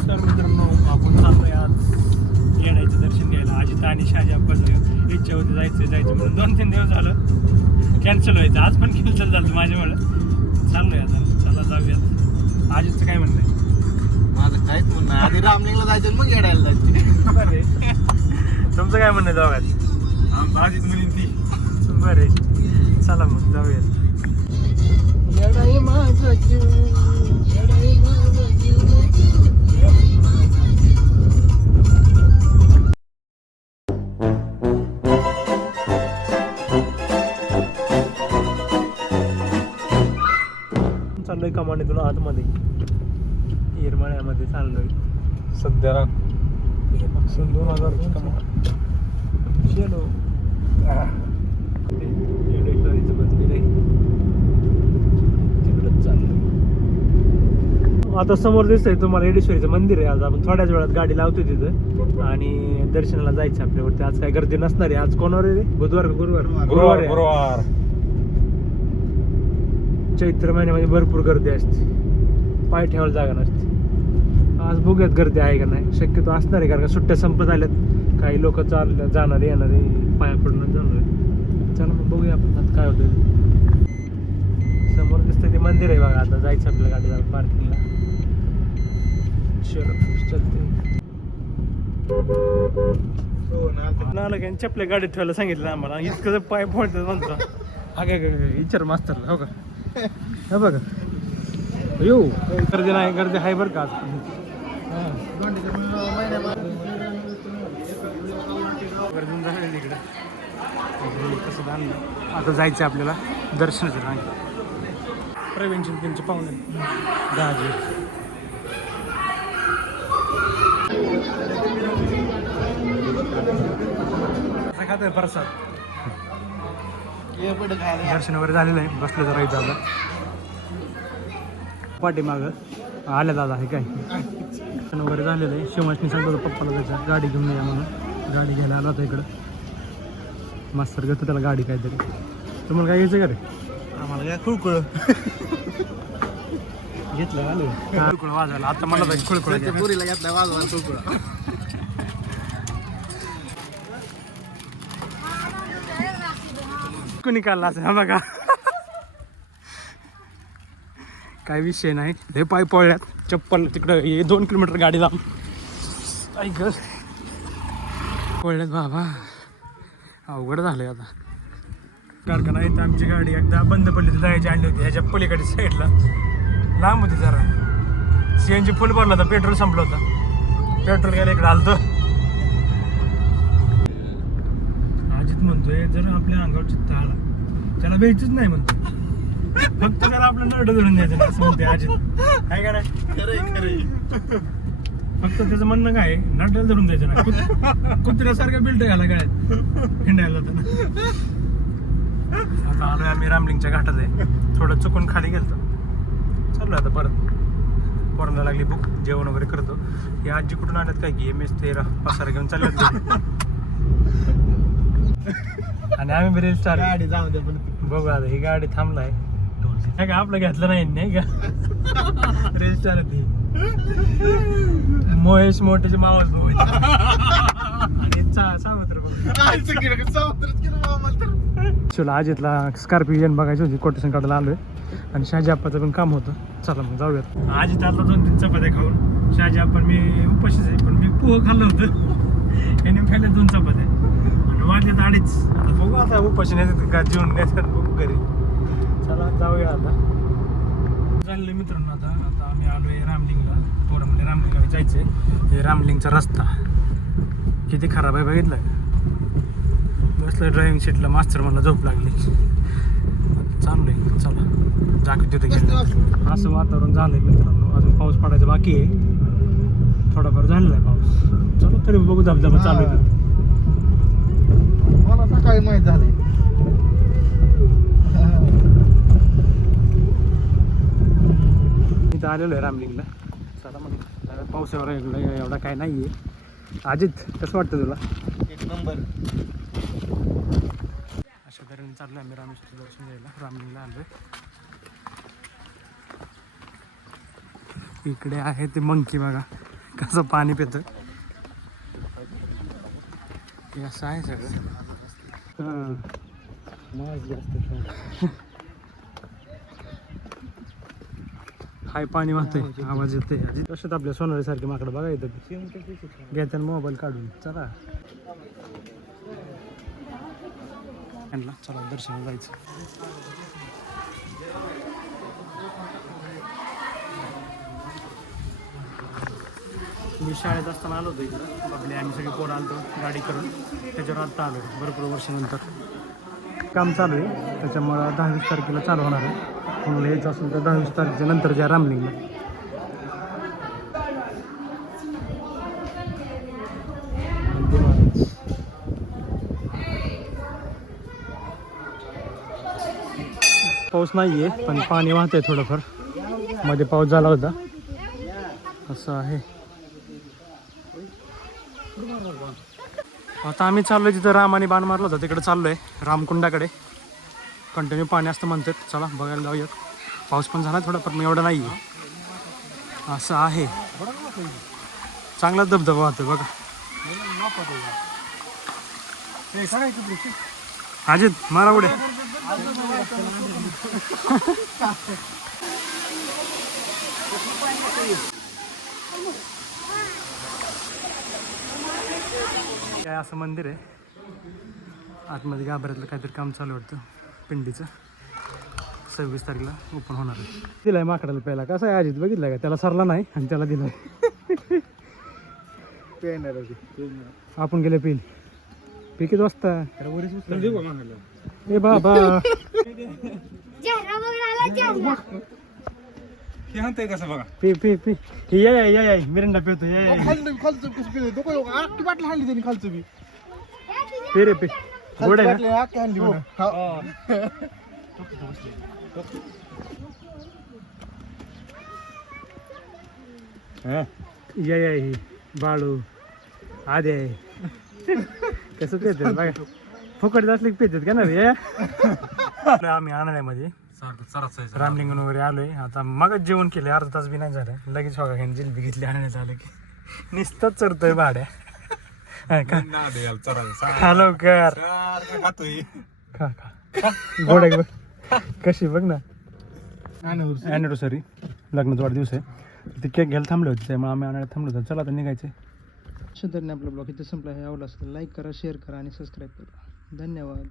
नमस्कार मित्रांनो, आपण चाललोय आज येण्याचं दर्शन घ्यायला. अजित आणि शहाजी अप्पाचं इच्छा होती जायचं म्हणून 2-3 दिवस झालं कॅन्सल व्हायचं. आज पण कॅन्सल झालं माझ्यामुळं. चाललोय आता, चला जाऊयात. अजितचं काय म्हणणं आहे? माझं काहीच म्हणणं आहे. आधी रामलिंगला जायचं मग येडायला जायचं. बरे तुमचं काय म्हणणं आहे जाऊयात? अजित म्हणून ती बरे चला मग जाऊयात. चाललोय कमानीतून आतमध्ये येरमाळ्यामध्ये चाललोय सध्या. 2000 कमान चलो. येडेश्वरीचं मंदिर आहे तिकडंच चाललोय. आता समोर दिसतंय तुम्हाला येडेश्वरीचं मंदिर आहे. आज आपण थोड्याच वेळात गाडी लावतोय तिथं आणि दर्शनाला जायचं आपल्यावरती. आज काय गर्दी नसणार आहे. आज कोणावर आहे रे? बुधवार गुरुवार आहे. गुरुवार चैत्र महिन्यामध्ये भरपूर गर्दी असते, पाय ठेवायला जागा नसते. आज बघूयात गर्दी आहे का नाही. शक्यतो असणार आहे कारण का सुट्ट्या संपत आल्यात. काही लोक जाणारे येणारे पाया पडून जाणार. चला मग बघूया आपण आता काय होतं. समोर दिसतंय ते मंदिर आहे बघा. आता जायचं आपल्या गाडीला पार्किंगला. चलते नाला चपल्या गाडीत ठेवायला सांगितलं आम्हाला. इतकं पाय फोडतात म्हणतो. अगे विचार मास्तरला हो का. हे बघा येऊ गर्दी नाही, गर्दी आहे बरं का. गर्दी झालेली इकडे. कसं झालं आता जायचं आपल्याला दर्शनाचं नाही. प्रवीण चिंतेचे पाहुणे दाजी खात आहे प्रसाद. दर्शन वगैरे झालेलं आहे. बसलं जरा इथं आता पाठीमागं आल्या दादा आहे काय. दर्शन वगैरे झालेलं आहे. शिवाशनी सांगतो पप्पाला त्याच्या गाडी घेऊन या म्हणून. गाडी घ्यायला आला होता इकडं. मास्तर घेतो त्याला गाडी काहीतरी. तुम्हाला काय घ्यायचं का रे? आम्हाला काय खुळखुळ घेतलं आलं खुळखुळ वाजायला. आता मला तर खुळखुळ पुरीला घेतला वाजवा खुळखुळ. कुणी काढला असं हा बघा. काय विषय नाही. लय पाय पळल्यात. चप्पल तिकडं 2 किलोमीटर गाडी लांब ऐक पळल्यात बाबा. अवघड झालंय आता. कारखाना इथं आमची गाडी एकदा बंद पडली होती. जायची आणली होती ह्याच्या पलीकडे साईडला. लांब होती जरा. CNG फुल भरला होता. पेट्रोल संपलं होतं. पेट्रोल घ्यायला इकडे आलतो. अजित म्हणतोय जर आपल्या अंगावर चित्त आला त्याला भेटच नाही म्हणतो. फक्त त्याला आपलं नरड धरून द्यायचं नाही असं म्हणते अजित. काय का नाही खरंय फक्त त्याचं म्हणणं काय नरड्याला धरून द्यायचं नाही. कुत्र्यासारखं बिल्ट घाला काय हिंडायला जाताना. आता आलोय आम्ही रामलिंगच्या घाटात आहे. थोडं चुकून खाली गेलतो. चालू आता परत. पोरांना लागली भूक. जेवण वगैरे करतो. ही आजी कुठून आल्यात काय की MS-13 पसारा घेऊन चालल्यात. आणि आम्ही बी रील स्टार गाडी जाऊन दे पण बघू आता. ही गाडी थांबलाय का आपलं घेतलं नाही का. रील स्टार ती महेश मोठेचे मावस भाऊ आणि सावत्र चला. अजितला स्कॉर्पिओ बघायची होती. कोटेशन काढायला आलोय आणि शहाजी आप्पाचं पण काम होतं. चला मग जाऊयात. अजित आला 2-3 चपात्या खाऊन. शहाजी आप्पा मी उपाशीच आहे पण मी पोह खाल्लं होतं. याने खाल्ल्या 2 चपात्या आणि वाजल्यात 2:30. आता बघू आता उपाशी नाही का जेवण घ्यायचं बघू घरी. चला जाऊया आता. चाललं मित्रांनो आता आम्ही आलोय रामलिंगला. पोरामध्ये रामलिंगला जायचंय. हे रामलिंगचा रस्ता किती खराब आहे बघितलं. बसलं ड्रायव्हिंग सीटला. मास्तर मला झोप लागली. चाललंय चला जाकत तिथे गेलं. असं वातावरण झालंय मित्रांनो. अजून पाऊस पडायचा बाकी आहे. थोडाफार झालेला आहे पाऊस. चला तरी बघू धबधबा चालू आहे. मला सकाळी माहित झालंय. इथं आलेलो आहे रामलिंगला. चला मग पावसावर एवढा काय नाही आहे. अजित कसं वाटतं तुला? एक नंबर. अशा तऱ्हेने चाललं आम्ही रामेश्वर दर्शन घ्यायला. रामलिंगला आलोय. इकडे आहे ते मंकी बघा कसं पाणी पितं हे असं आहे सगळं. हां हाय पाणी वाहतंय आवाज येतोय. तसंच आपल्या सोनारीसारखे माकडं बघा येतं घ्यायचा मोबाईल काढून. चला चला दर्शनाला जायचं. मी शाळेत असताना आलो होतो इकडं आपले आम्ही सगळे पोरं आलो गाडी करून त्याच्यावर आत्ता आलो भरपूर वर्षानंतर. काम चालू आहे त्याच्यामुळं 10-20 तारखेला चालू होणार आहे. कोणाला यायचं असेल तर 10-20 तारखेच्या नंतरच्या रामलिंगला. पाऊस नाही आहे पण पाणी वाहतंय थोडंफार. मध्ये पाऊस झाला होता असं आहे. आता आम्ही चाललोय तिथं रामाने बाण मारला होता तिकडे चाललोय रामकुंडाकडे. कंटिन्यू पाणी असतं म्हणतात. चला बघायला जाऊया. पाऊस पण झाला थोडाफार पण एवढं नाही आहे असं आहे. चांगलाच धबधबा वाहतोय बघा. अजित मारा उड्या. काय असं मंदिर आहे आतमध्ये गाभाऱ्यातलं काहीतरी काम चालू वाटतं पिंडीचं. 26 तारखेला ओपन होणार आहे. दिलाय माकडाला प्यायला. कसं आहे अजित बघितलं का त्याला सरला नाही आणि त्याला दिलाय. आपण गेले पिल पी किती वाजता ए बाबा कसं बघा पी पी पी या मिरिंडा पिवतो या खालचं कसं पिलं तो काय आखी बाटली हाणली त्यांनी खालचं बी पी रे पी. गोड आहे ना. आखी हाणली हो. या ही बाळू आदे कसं पेतात बघा. फुकट असले पेतात का ना रे. आम्ही आणण्यामध्ये रामलिंगन वगैरे आलोय. आता मगच जेवण केले अर्धा तास बी नाही झालं. लगेच बघा घ्यान जिलबी घेतली आणण्यात आलं की नुसतंच चरतोय भाड्या. हॅलो कर खा खा गोड आहे बघ कशी बघ ना. ॲनिव्हर्सरी लग्नाचा वाढदिवस आहे. ते केक घ्यायला थांबले होते त्यामुळे आम्ही आणायला थांबलो होतो. चला आता निघायचं. अशा तऱ्हेने आपला ब्लॉग इथे संपला आहे. आवडला असेल लाईक करा शेअर करा आणि सबस्क्राईब करा. धन्यवाद.